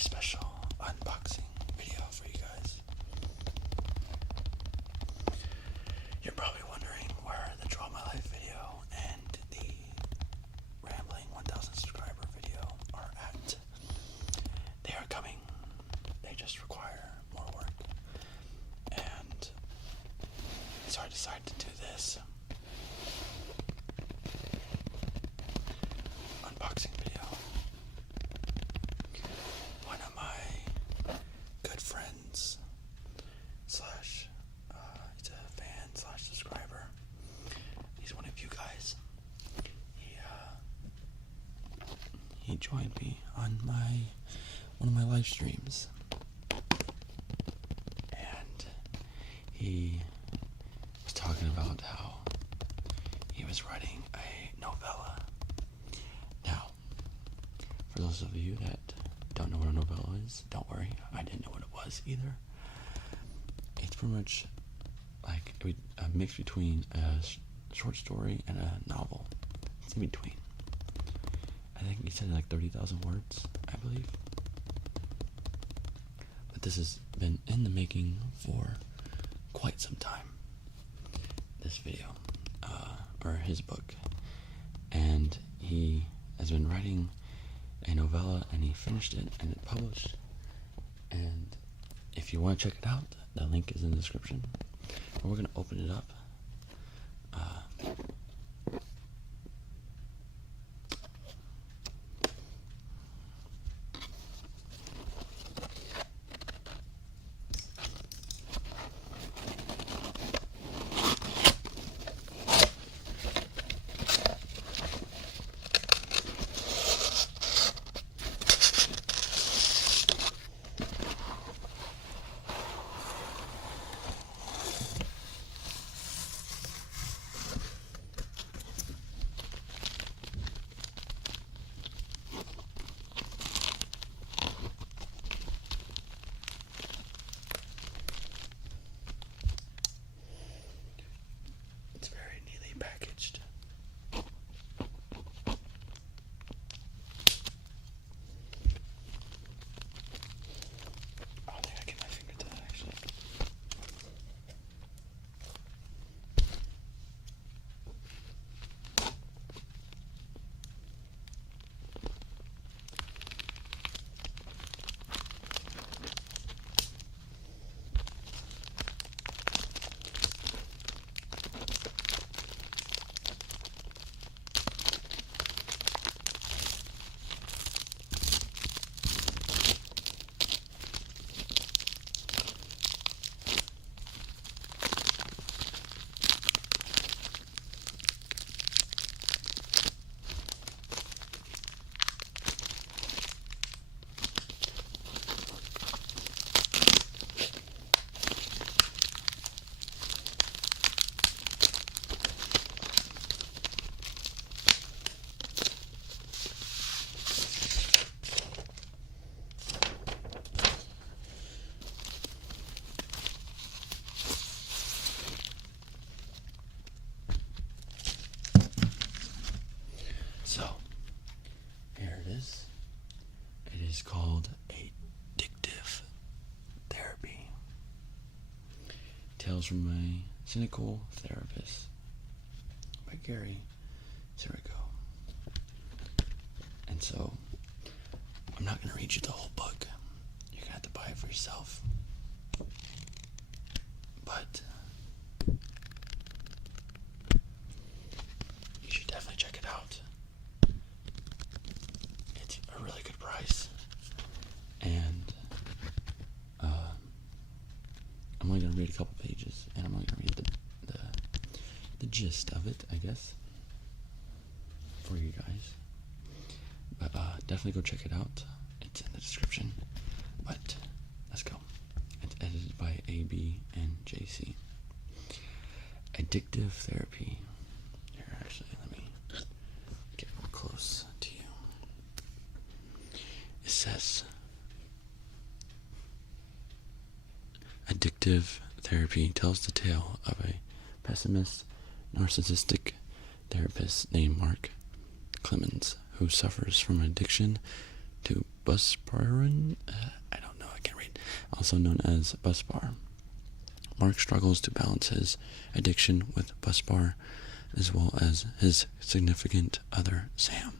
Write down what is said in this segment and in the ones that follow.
special unboxing video for you guys. You're probably wondering where the Draw My Life video and the Rambling 1000 subscriber video are at. They are coming. They just require more work. And so I decided to do this unboxing video. One of my good friends slash he's a fan slash subscriber. He's one of you guys. He joined me on one of my live streams, and he was talking about how he was writing a novella. Now, for those of you that don't know what a novella is, don't worry, I didn't know what it was either. It's pretty much like a mix between a short story and a novel. It's in between. I think he said like 30,000 words, I believe. But this has been in the making for quite some time. This video, or his book. And he has been writing a novella, and he finished it, and it published. And if you want to check it out, the link is in the description. And we're going to open it up. Packaged. I think I get my finger to that actually. So, here it is. It is called Addictive Therapy. Tales from a Cynical Therapist by Gary Sirico. And so, I'm not going to read you the whole book. You're going to have to buy it for yourself. But you should definitely check it out. It's a really good price, and I'm only going to read a couple pages, and I'm only going to read the gist of it, I guess, for you guys. But definitely go check it out. It's in the description. But let's go. It's edited by AB and JC. Addictive Therapy. Here, actually, let me get real close to you. It says, Addictive Therapy tells the tale of a pessimist, narcissistic therapist named Mark Clemens, who suffers from addiction to buspirone. I don't know, I can't read. Also known as Buspar. Mark struggles to balance his addiction with Buspar, as well as his significant other, Sam.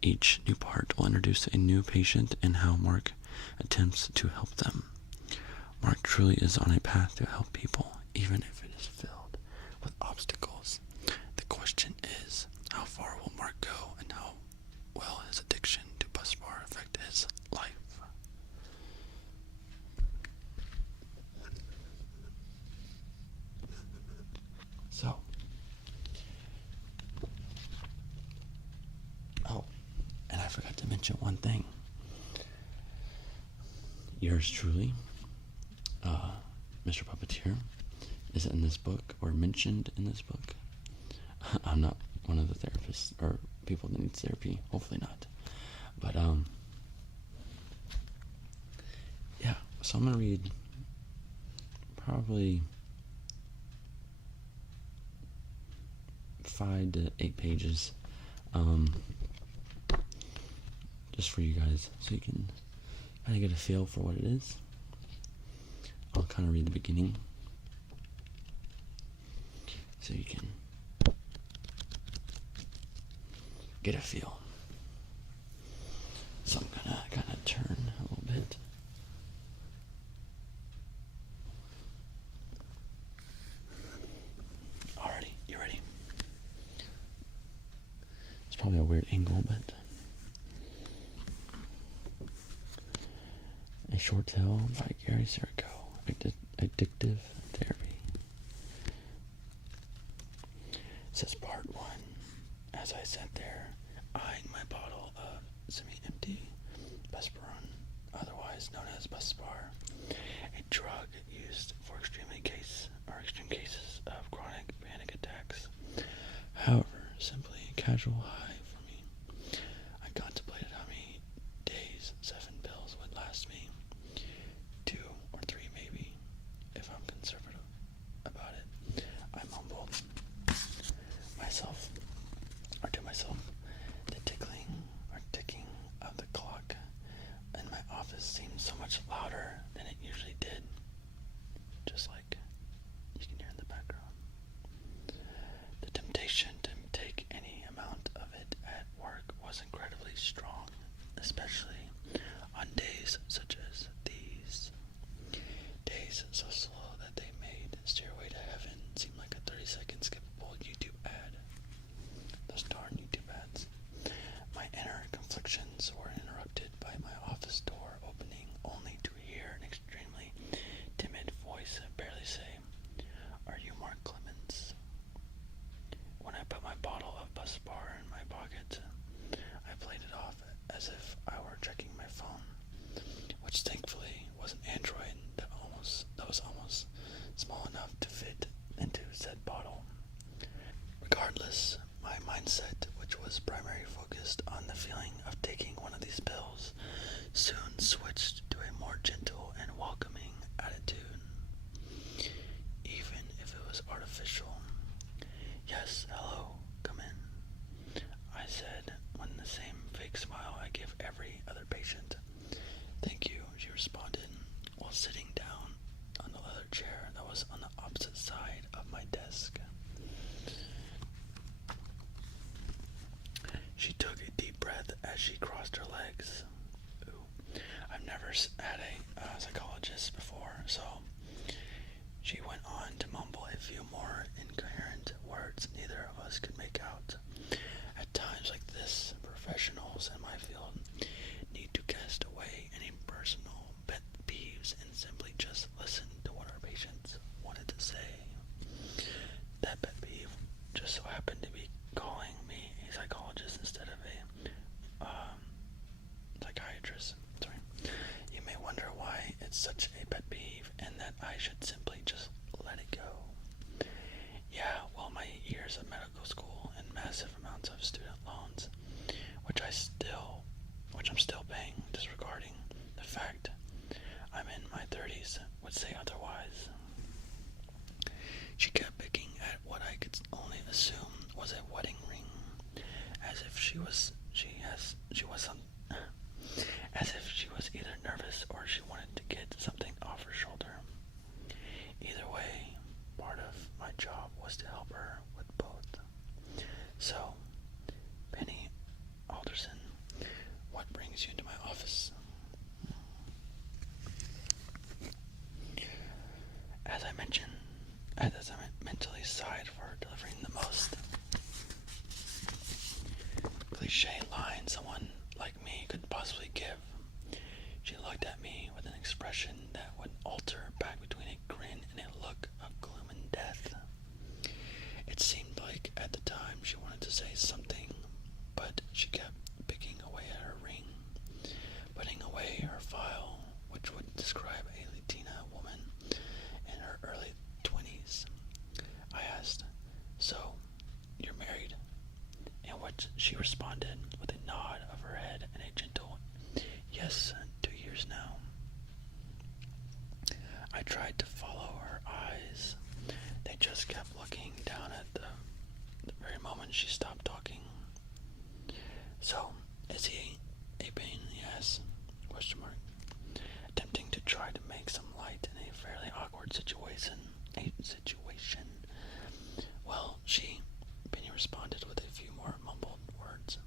Each new part will introduce a new patient and how Mark attempts to help them. Mark truly is on a path to help people, even if it is filled with obstacles. The question is, how far will Mark go, and how will his addiction to Buspar affect his life? So, oh, and I forgot to mention one thing. Yours truly, Mr. Puppeteer, is in this book, or mentioned in this book. I'm not one of the therapists, or people that needs therapy, hopefully not. But, yeah, so I'm going to read probably 5 to 8 pages, just for you guys, so you can kind of get a feel for what it is. I'll kind of read the beginning, so you can get a feel. So I'm gonna kind of turn a little bit. Alrighty, you ready? It's probably a weird angle, but A Short Tale by Gary Serco. Addictive Therapy. It says part 1. As I sat there, eyeing my bottle of semi-empty Buspirone, otherwise known as Buspar, a drug used for extreme cases of chronic panic attacks. However, simply a casual high for me. I contemplated how many days 7 pills would last me. 2 or 3 maybe, if I'm conservative about it. I mumbled to myself, the ticking of the clock in my office seemed so much louder than it usually did, just like you can hear in the background. The temptation to take any amount of it at work was incredibly strong, especially on days such as these. Days so slow that they made Stairway to Heaven seem like a 30-second skippable YouTube ad. Those darn YouTube ads. My inner conflictions were interrupted by my office door opening, only to hear an extremely timid voice barely say, "Are you Mark Clemens?" When I put my bottle of Buspar in my pocket, I played it off as if I were checking my phone, which thankfully was an Android that was almost small enough to fit into said bottle. Regardless, my mindset, which was primarily focused on the feeling of taking one of these pills, soon switched to a more gentle and welcoming attitude, even if it was artificial. "Yes, hello, come in," I said, with the same fake smile I give every other patient. "Thank you," she responded, while sitting down on the leather chair that was on the opposite side of my desk. She took a deep breath as she crossed her legs. I've never had a psychologist before, so she went on to mumble a few more incoherent words neither of us could make out. At times like this, professionals in my field need to cast away any personal pet peeves and simply just listen to what our patients wanted to say. That pet peeve just so happened to be calling me a psychologist instead of a psychiatrist. Sorry. You may wonder why it's such a pet peeve and that I should simply just let it go. Yeah, well, my years of medical school and massive amounts of student loans, which I'm still paying, disregarding the fact I'm in my 30s, would say otherwise. She kept picking at what I could only assume was a wedding ring, as if she was as if she was either nervous or she wanted to get something off her shoulder. Either way, part of my job was to help her with both. So, Penny Alderson, what brings you into my office? As I mentally sighed for delivering the most cliche line someone like me could possibly give, she looked at me with an expression that would alter back between a grin and a look of gloom and death. It seemed like at the time she wanted to say something, but she kept picking away at her ring, putting away her file, which would describe a Latina woman in her early 20s. I asked, "So, you're married?" In which she responded with a nod of her head and a gentle, "Yes, 2 years now." I tried to follow her eyes. They just kept looking down at the very moment she stopped talking. "So, is he a pain in the ass?" Attempting to try to make some light in a fairly awkward situation. Well, Penny responded with a few more mumbled words,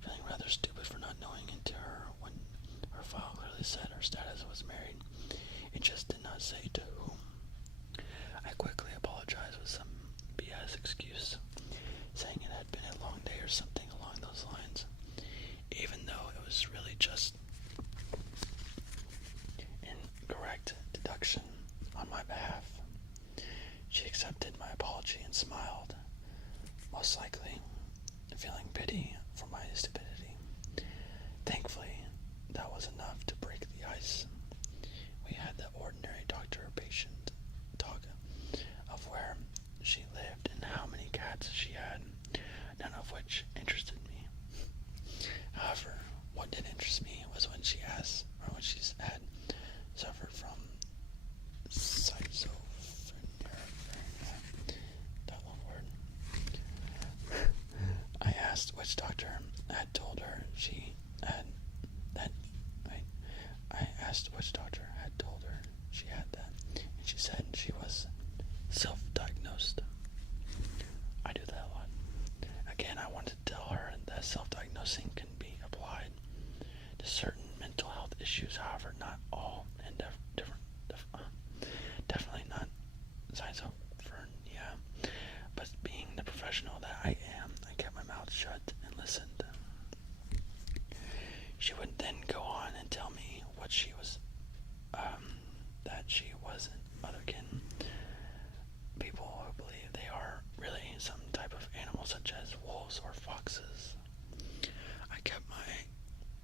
feeling rather stupid for not knowing into her when her file clearly said her status was married. It just did not say to whom. I quickly apologized with some BS excuse, saying it had been a long day or something along those lines, even though it was really just incorrect deduction on my behalf. She accepted my apology and smiled, most likely feeling pity for my stupidity. Thankfully, that was enough to break the ice. We had the ordinary doctor-patient talk of where she lived and how many cats she had, none of which interested me. However, what did interest me was when she had suffered from schizophrenia. That one word. I asked which doctor had told her she had that. I asked which doctor had told her she had that, and she said she was self-diagnosed. I do that a lot. Again, I wanted to tell her that self-diagnosing can be applied to certain mental health issues, however, not all, and definitely not schizophrenia. But being the professional that I am, I kept my mouth shut and listened. She would then go on and tell me what she was, that she wasn't otherkin. People who believe they are really some type of animal, such as wolves or foxes. I kept my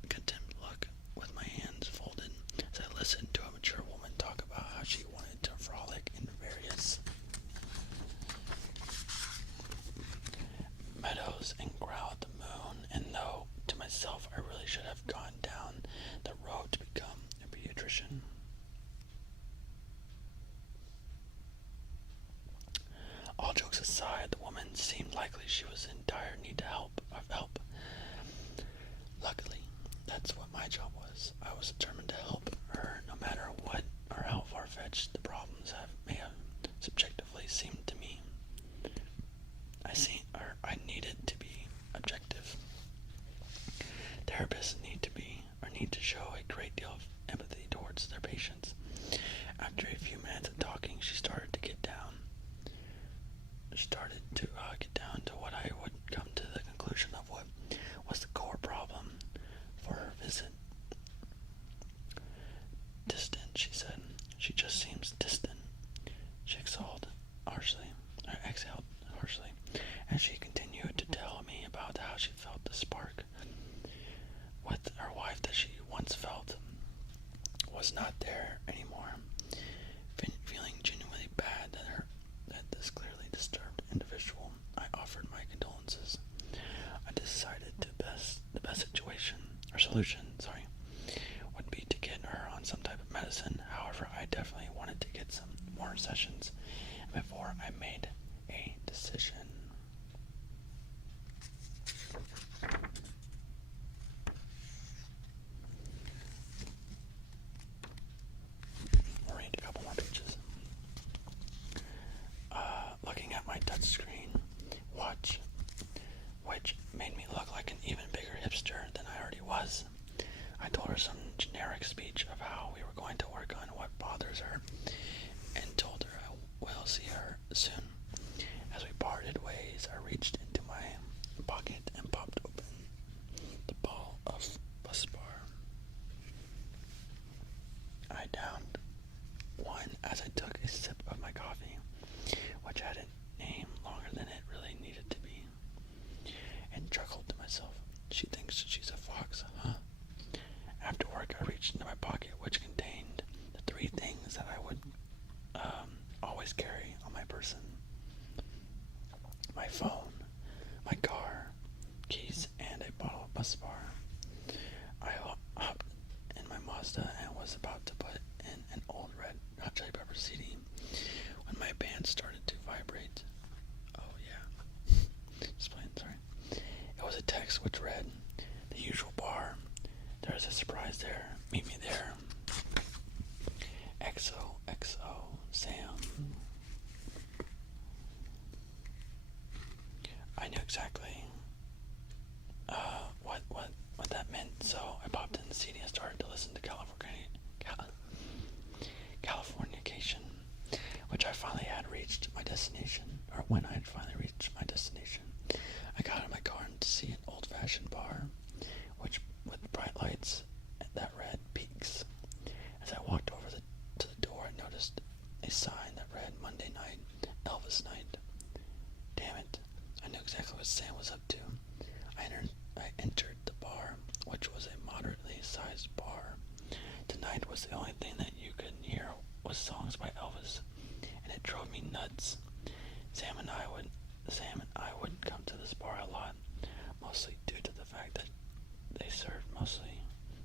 contempt look with my hands folded as I listened to a mature woman talk about how she wanted to frolic in various meadows and growl at the moon, and though to myself I really should have gone down the road to become a pediatrician. All jokes aside, the woman seemed likely she was in dire need of help. Luckily, that's what my job was. I was determined to help her, no matter what or how far-fetched the problems may have subjectively seemed to me. I needed to be objective. Therapists need to show a great deal of empathy towards their patients. After a few minutes of talking, she started to get down to what I would come to the conclusion of what was the core problem for her visit. Distant, she said. She just seems distant. She exhaled harshly, and she continued to tell me about how she felt the spark with her wife that she once felt was not there anymore. Feeling genuinely bad that this clearly disturbed individual, I offered my condolences. I decided the best solution would be to get her on some type of medicine. However, I definitely wanted to get some more sessions before I made a decision. generic speech of how we were going to work on what bothers her, and told her I will see her soon. As we parted ways, I reached into my pocket and popped open the ball of bus bar. I downed one as I took a sip of my coffee, which had a name longer than it really needed to be, and chuckled to myself. She thinks she's a fox, huh? After work, I reached into my pocket, which contained the three things that I would always carry on my person: my phone, my car, keys, and a bottle of bus bar. I hopped in my Mazda and was about to put in an old red Hot Chili Pepper CD when my band started to vibrate. Oh yeah. Explain, sorry. It was a text which read, "The usual bar. There is a surprise there. Meet me there. XOXO Sam." I knew exactly what that meant, so I popped in the CD and started to listen to Californication, which I finally had reached my destination, or when I had finally reached my destination. I got out of my car to see an old-fashioned bar, which with bright lights that read Peaks. As I walked over to the door, I noticed a sign that read Monday night, Elvis night. Damn it, I knew exactly what Sam was up to. I entered the bar, which was a moderately sized bar. Tonight was the only thing that you could hear was songs by Elvis, and it drove me nuts. Sam and I would come to this bar a lot, mostly due to the fact that they served mostly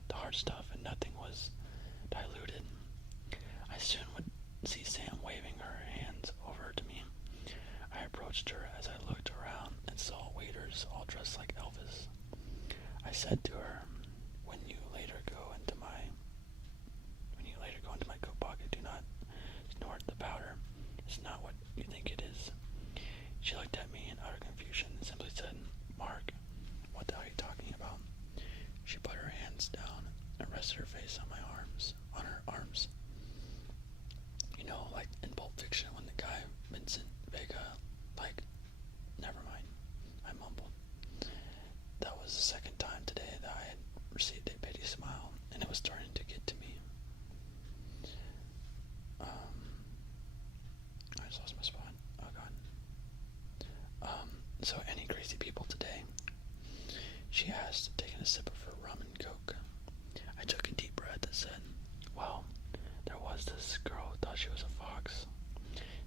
the hard stuff and nothing was diluted. I soon would see Sam waving her hands over to me. I approached her as I looked around and saw waiters all dressed like Elvis. I said to her, when you later go into my coat pocket, do not snort the powder. It's not what you think it is." She looked at me in utter confusion and simply said, "Mark, what the hell are you talking about?" She put her hands down and rested her face on her arms. You know, like in Pulp Fiction when the guy, Vincent Vega, never mind, I mumbled. That was the second time today that I had received a pity smile, and it was starting to get to me. I just lost my spot. Oh god. So any crazy people today? She asked, taking a sip of her rum and coke. I took a deep breath and said, "Well, there was this girl who thought she was a fox."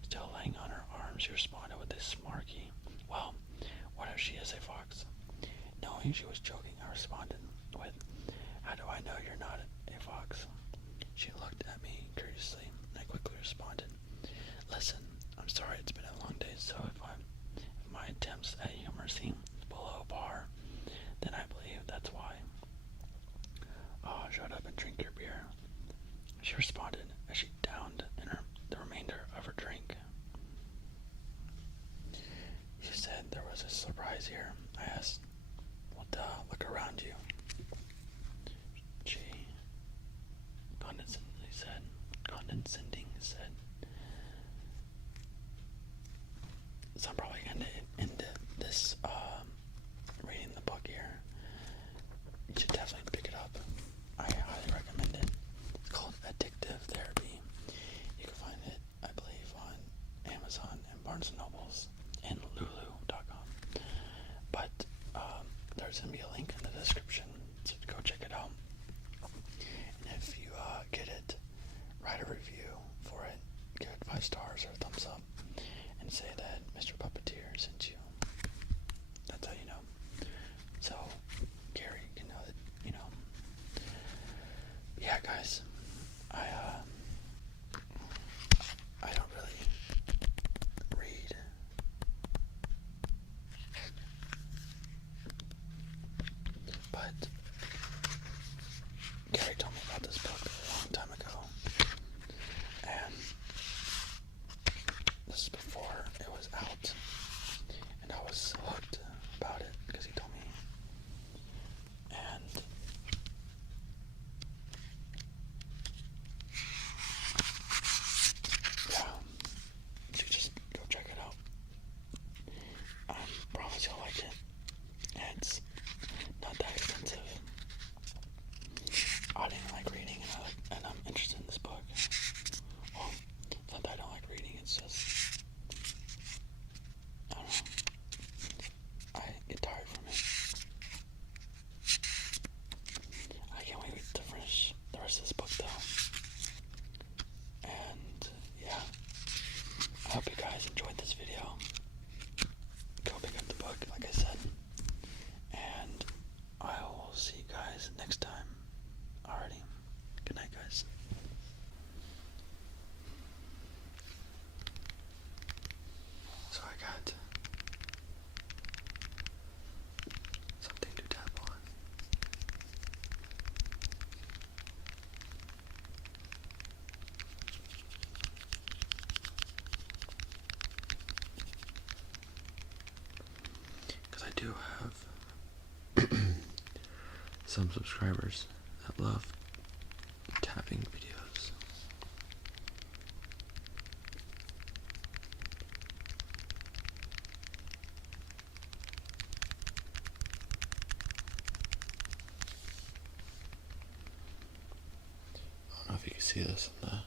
Still laying on her arms, she responded with a smarky, "Well, what if she is a fox?" Knowing she was joking, I responded with, "How do I know you're not a fox?" She looked at me curiously, and I quickly responded, "Listen, I'm sorry it's been a long day, so if my attempts at humor seem below par, then I believe that's why." "Oh, shut up and drink your beer," she responded as she downed the remainder of her drink. "You said there was a surprise here," I asked. "Well, duh, look around you," she condescending said. So I'm probably going to end this reading the book here. You should definitely pick it up. I highly recommend it. It's called Addictive. do have some subscribers that love tapping videos. I don't know if you can see this in the